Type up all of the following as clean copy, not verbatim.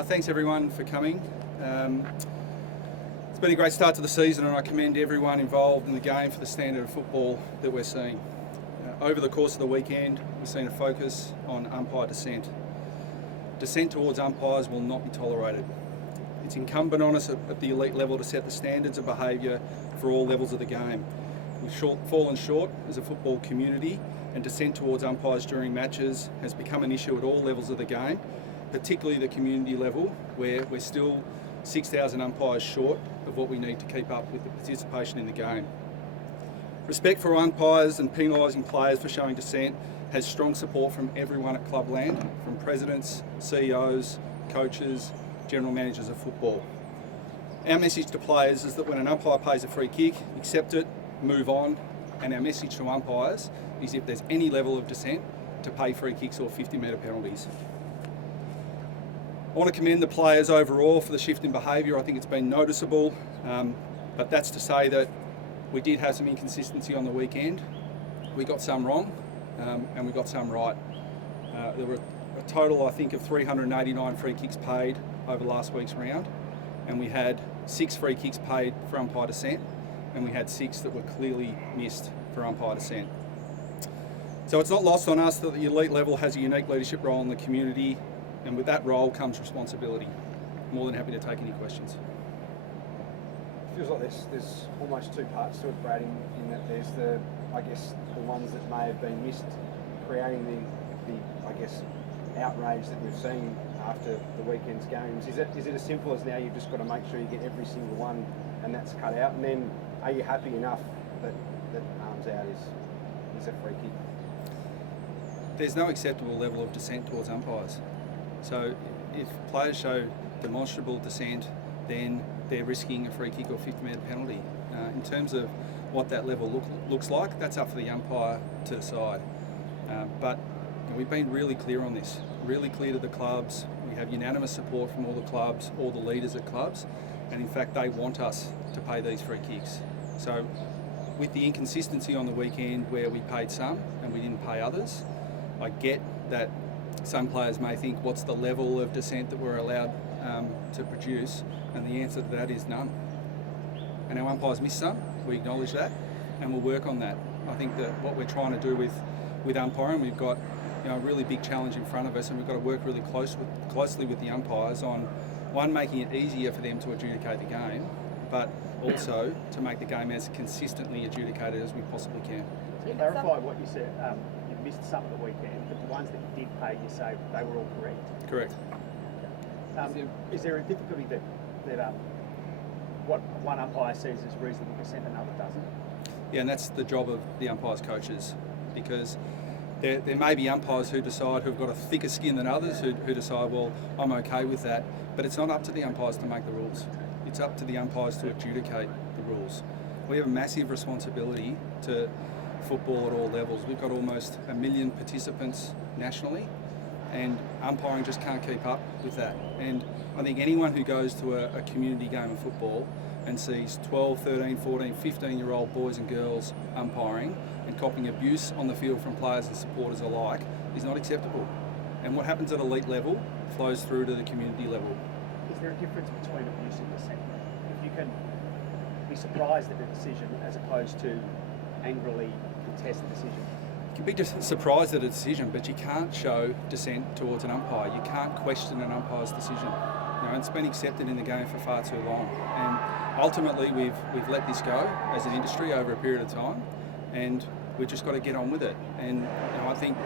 Thanks everyone for coming. It's been a great start to the season, and I commend everyone involved in the game for the standard of football that we're seeing. Over the course of the weekend, we've seen a focus on umpire dissent. Dissent towards umpires will not be tolerated. It's incumbent on us at the elite level to set the standards of behaviour for all levels of the game. We've fallen short as a football community, and dissent towards umpires during matches has become an issue at all levels of the game, particularly the community level, where we're still 6,000 umpires short of what we need to keep up with the participation in the game. Respect for umpires and penalising players for showing dissent has strong support from everyone at Clubland, from presidents, CEOs, coaches, general managers of football. Our message to players is that when an umpire pays a free kick, accept it, move on, and our message to umpires is if there's any level of dissent, to pay free kicks or 50-metre penalties. I want to commend the players overall for the shift in behaviour. I think it's been noticeable, but that's to say that we did have some inconsistency on the weekend. We got some wrong, and we got some right. There were a total, I think, of 389 free kicks paid over last week's round, and we had 6 free kicks paid for umpire dissent, and we had 6 that were clearly missed for umpire dissent. So it's not lost on us that the elite level has a unique leadership role in the community, and with that role comes responsibility. More than happy to take any questions. It feels like there's almost 2 parts to it, Brad, in that there's the ones that may have been missed, creating the outrage that we've seen after the weekend's games. Is it as simple as now you've just got to make sure you get every single one and that's cut out? And then are you happy enough that arms out is a free kick? There's no acceptable level of dissent towards umpires. So if players show demonstrable dissent, then they're risking a free kick or 50-metre penalty. In terms of what that level looks like, that's up for the umpire to decide. But we've been really clear on this, really clear to the clubs. We have unanimous support from all the clubs, all the leaders at clubs, and in fact they want us to pay these free kicks. So with the inconsistency on the weekend where we paid some and we didn't pay others, I get that some players may think, what's the level of dissent that we're allowed to produce? And the answer to that is none. And our umpires missed some, we acknowledge that, and we'll work on that. I think that what we're trying to do with umpiring, we've got a really big challenge in front of us, and we've got to work really closely with the umpires on, one, making it easier for them to adjudicate the game, but also to make the game as consistently adjudicated as we possibly can. To clarify what you said, you missed some of the weekend, but the ones that you did pay, you say they were all correct? Correct. Is there a difficulty that what one umpire sees as reasonable dissent and another doesn't? Yeah, and that's the job of the umpires coaches, because there may be umpires who've got a thicker skin than others, who decide, well, I'm okay with that, but it's not up to the umpires to make the rules. It's up to the umpires to adjudicate the rules. We have a massive responsibility to football at all levels. We've got almost 1 million participants nationally, and umpiring just can't keep up with that. And I think anyone who goes to a community game of football and sees 12, 13, 14, 15-year-old boys and girls umpiring and copping abuse on the field from players and supporters alike is not acceptable. And what happens at elite level flows through to the community level. Is there a difference between abuse and dissent? If you can be surprised at a decision as opposed to angrily contest the decision? You can be just surprised at a decision, but you can't show dissent towards an umpire. You can't question an umpire's decision. It's been accepted in the game for far too long, and ultimately we've let this go as an industry over a period of time, and we've just got to get on with it. And I think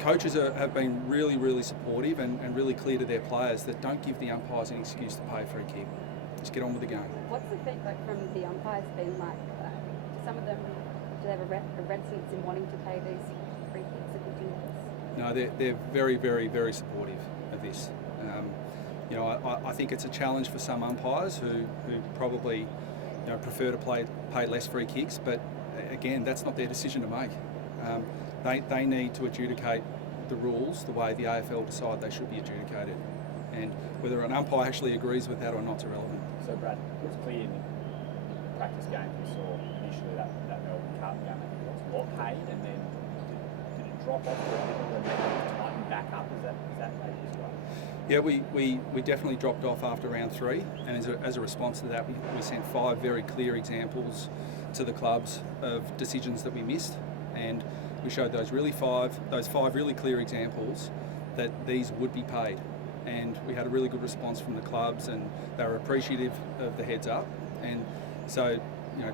coaches have been really, really supportive and really clear to their players that don't give the umpires an excuse to pay for a kick. Just get on with the game. What's the feedback from the umpires been like? Some of them, do they have a reticence in wanting to pay these free kicks if we do this? No, they're very, very, very supportive of this. I think it's a challenge for some umpires who probably prefer to pay less free kicks, but again, that's not their decision to make. They need to adjudicate the rules the way the AFL decide they should be adjudicated, and whether an umpire actually agrees with that or not is irrelevant. So Brad, it's clear in the practice games we saw initially that Melbourne Cup game, I think it was a lot paid, and then did it drop off for a little and then tighten back up? Is that maybe as well? Yeah, we definitely dropped off after round 3, and as a response to that, we sent 5 very clear examples to the clubs of decisions that we missed, and we showed those 5 really clear examples that these would be paid, and we had a really good response from the clubs, and they were appreciative of the heads up, and so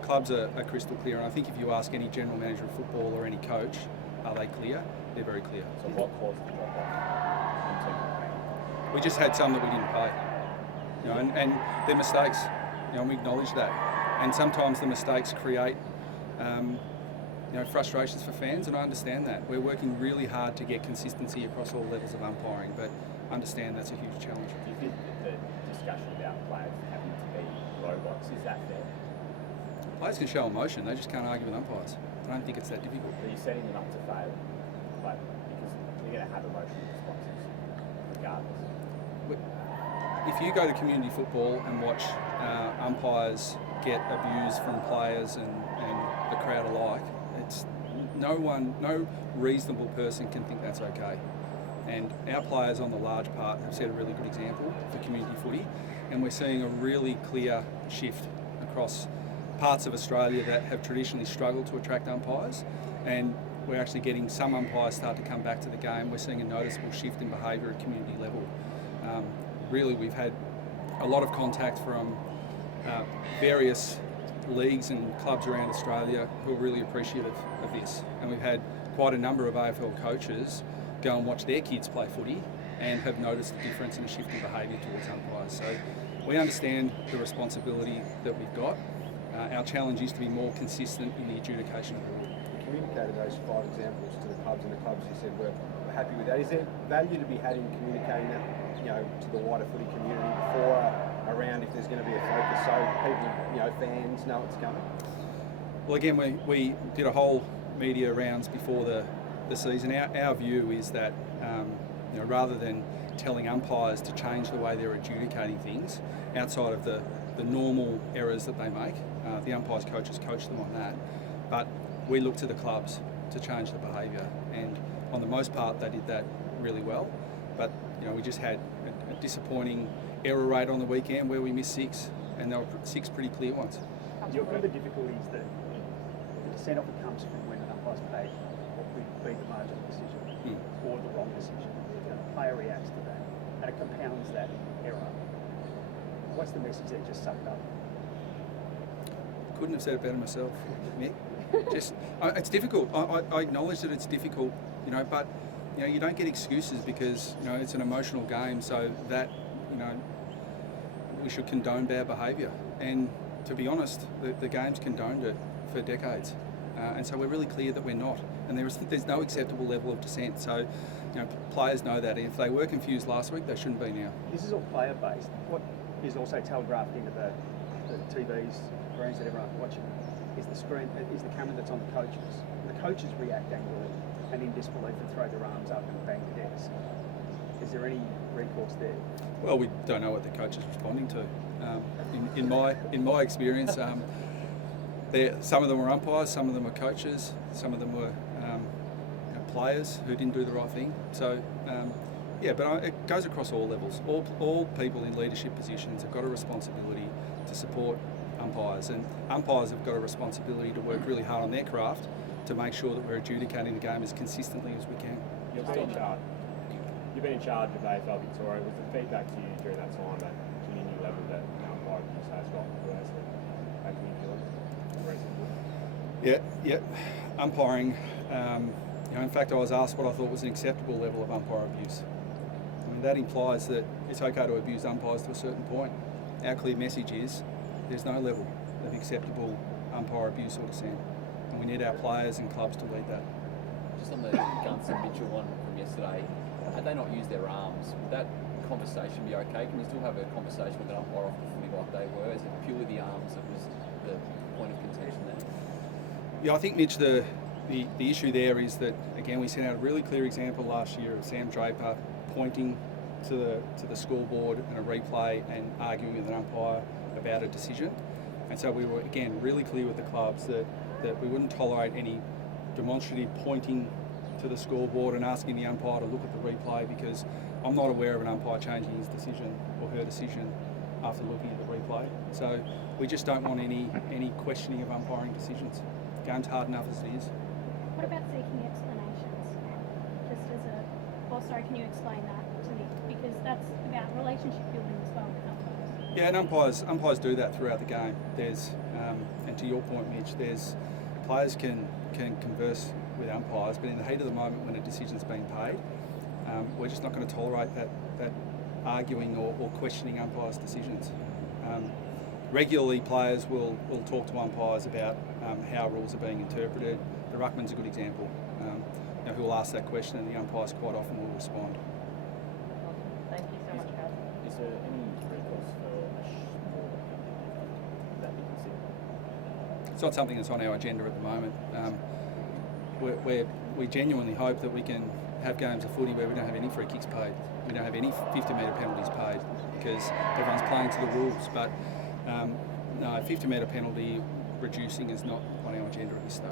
clubs are crystal clear, and I think if you ask any general manager of football or any coach, are they clear? They're very clear. So what caused the drop off in terms of payment? We just had some that we didn't pay, and they're mistakes, and we acknowledge that. And sometimes the mistakes create, frustrations for fans, and I understand that. We're working really hard to get consistency across all levels of umpiring, but understand that's a huge challenge. Do you think that the discussion about players having to be robots, is that fair? Players can show emotion, they just can't argue with umpires. I don't think it's that difficult. Are you setting them up to fail? Like, because they're going to have emotional responses, regardless. If you go to community football and watch umpires get abused from players and the crowd alike, it's no reasonable person can think that's okay. And our players on the large part have set a really good example for community footy, and we're seeing a really clear shift across parts of Australia that have traditionally struggled to attract umpires, and we're actually getting some umpires start to come back to the game. We're seeing a noticeable shift in behaviour at community level. Really, we've had a lot of contact from various leagues and clubs around Australia who are really appreciative of this, and we've had quite a number of AFL coaches go and watch their kids play footy and have noticed the difference in a shift in behaviour towards umpires. So we understand the responsibility that we've got. Our challenge is to be more consistent in the adjudication of the rule. You communicated those 5 examples to the clubs, and the clubs, you said, were happy with that. Is there value to be had in communicating that, to the wider footy community before around, if there's going to be a focus, so people, fans know it's coming? Well, again, we did a whole media rounds before the season. Our view is that rather than telling umpires to change the way they're adjudicating things outside of the normal errors that they make, the umpires coaches coach them on that, but we look to the clubs to change the behaviour, and on the most part they did that really well. But we just had a disappointing error rate on the weekend where we missed 6, and there were 6 pretty clear ones. One of the difficulties that the dissent often comes from when an umpire's paid what would be the marginal decision or the wrong decision. The player reacts to that, and it compounds that error. What's the message there? Just suck it up. Couldn't have said it better myself, Nick. It's difficult. I acknowledge that it's difficult, but you don't get excuses because it's an emotional game. So that we should condone bad behaviour. And to be honest, the game's condoned it for decades, and so we're really clear that we're not. And there's no acceptable level of dissent. So players know that. And if they were confused last week, they shouldn't be now. This is all player based. What is also telegraphed into the TVs, screens that everyone's watching, is the camera that's on the coaches. The coaches react angrily and in disbelief and throw their arms up and bang their heads. Is there any recourse there? Well, we don't know what the coach is responding to. In my experience, some of them were umpires, some of them were coaches, some of them were players who didn't do the right thing. So. But it goes across all levels. All people in leadership positions have got a responsibility to support umpires, and umpires have got a responsibility to work really hard on their craft to make sure that we're adjudicating the game as consistently as we can. You've been in charge of AFL Victoria. Was the feedback to you during that time at community level that umpire abuse has got worse at community level? Yeah. Umpiring. In fact, I was asked what I thought was an acceptable level of umpire abuse. I mean, that implies that it's okay to abuse umpires to a certain point. Our clear message is there's no level of acceptable umpire abuse or dissent, and we need our players and clubs to lead that. Just on the Guns and Mitchell one from yesterday, had they not used their arms, would that conversation be okay? Can you still have a conversation with an umpire off the footy like they were? Is it purely the arms that was the point of contention there? Yeah, I think, Mitch, the issue there is that, again, we sent out a really clear example last year of Sam Draper pointing to the scoreboard and a replay and arguing with an umpire about a decision. And so we were, again, really clear with the clubs that we wouldn't tolerate any demonstrative pointing to the scoreboard and asking the umpire to look at the replay, because I'm not aware of an umpire changing his decision or her decision after looking at the replay. So we just don't want any questioning of umpiring decisions. The game's hard enough as it is. What about seeking explanations? Just as a, oh sorry, can you explain that to me? Because that's about relationship building as well with umpires. Yeah, and umpires do that throughout the game. There's, and to your point, Mitch, there's players can converse with umpires, but in the heat of the moment when a decision's being paid, we're just not going to tolerate that arguing or questioning umpires' decisions. Regularly, players will talk to umpires about how rules are being interpreted. The ruckman's a good example. Who will ask that question, and the umpires quite often will respond. Thank you so much, guys. Is there any recourse for a small that be considered? It's not something that's on our agenda at the moment. We genuinely hope that we can have games of footy where we don't have any free kicks paid. We don't have any 50-metre penalties paid, because everyone's playing to the rules. But no, 50-metre penalty reducing is not on our agenda at this stage.